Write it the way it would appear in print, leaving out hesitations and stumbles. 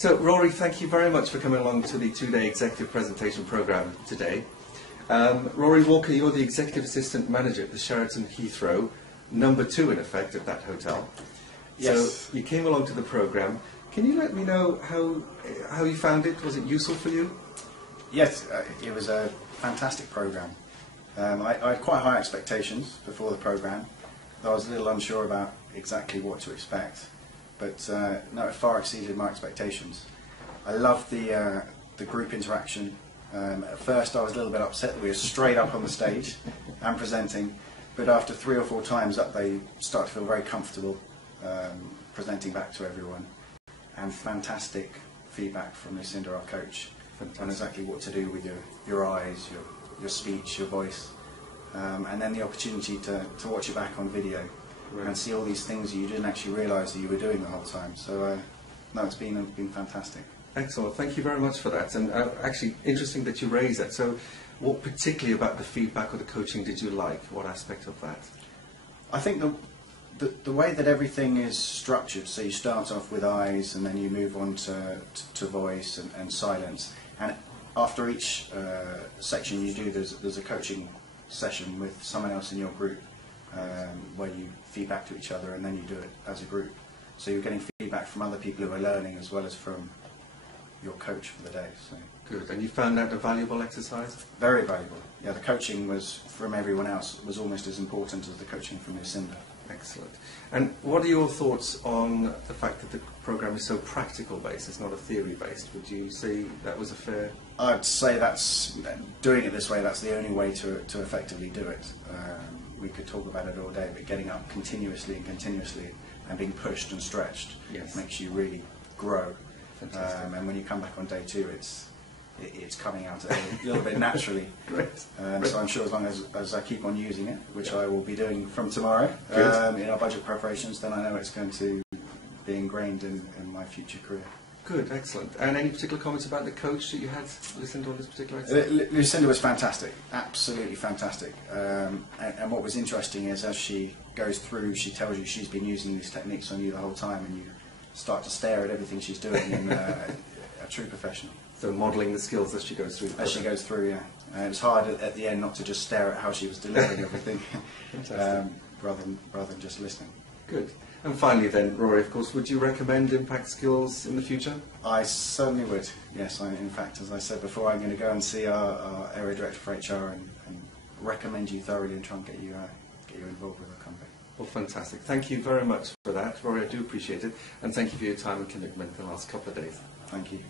So, Rory, thank you very much for coming along to the two-day executive presentation programme today. Rory Walker, you're the Executive Assistant Manager at the Sheraton Heathrow, number 2 in effect at that hotel. Yes. So, you came along to the programme. Can you let me know how you found it? Was it useful for you? Yes, it was a fantastic programme. I had quite high expectations before the programme. I was a little unsure about exactly what to expect, but no, it far exceeded my expectations. I loved the group interaction. At first I was a little bit upset that we were straight up on the stage and presenting, but after 3 or 4 times up they start to feel very comfortable presenting back to everyone. And fantastic feedback from Lucinda, our coach, on exactly what to do with your eyes, your speech, your voice. And then the opportunity to watch it back on video and see all these things that you didn't actually realise that you were doing the whole time. So no, it's been fantastic. Excellent, thank you very much for that. And actually, interesting that you raised that. So what particularly about the feedback or the coaching did you like? What aspect of that? I think the way that everything is structured, so you start off with eyes and then you move on to voice and silence. And after each section you do, there's a coaching session with someone else in your group where you feed back to each other and then you do it as a group. So you're getting feedback from other people who are learning as well as from your coach for the day. So. Good. And you found that a valuable exercise? Very valuable. Yeah, the coaching was from everyone else was almost as important as the coaching from Lucinda. Excellent. And what are your thoughts on the fact that the programme is so practical based, it's not a theory based? Would you say that was a fair... I'd say that's, doing it this way, that's the only way to effectively do it. We could talk about it all day, but getting up continuously and being pushed and stretched makes you really grow. And when you come back on day 2, it's coming out a little bit naturally. Great. So I'm sure as long as I keep on using it, which I will be doing from tomorrow in our budget preparations, then I know it's going to be ingrained in my future career. Good, excellent. And any particular comments about the coach that you had, Lucinda, on this particular exercise? Lucinda was fantastic, absolutely fantastic. And what was interesting is as she goes through, she tells you she's been using these techniques on you the whole time, and you start to stare at everything she's doing in a true professional. So modelling the skills as she goes through. As she goes through, yeah. And it was hard at the end not to just stare at how she was delivering everything, rather than just listening. Good. And finally then, Rory, of course, would you recommend ImpactSkills in the future? I certainly would, yes. In fact, as I said before, I'm going to go and see our area director for HR and recommend you thoroughly and try and get you involved with our company. Well, fantastic. Thank you very much for that, Rory. I do appreciate it. And thank you for your time and commitment in the last couple of days. Thank you.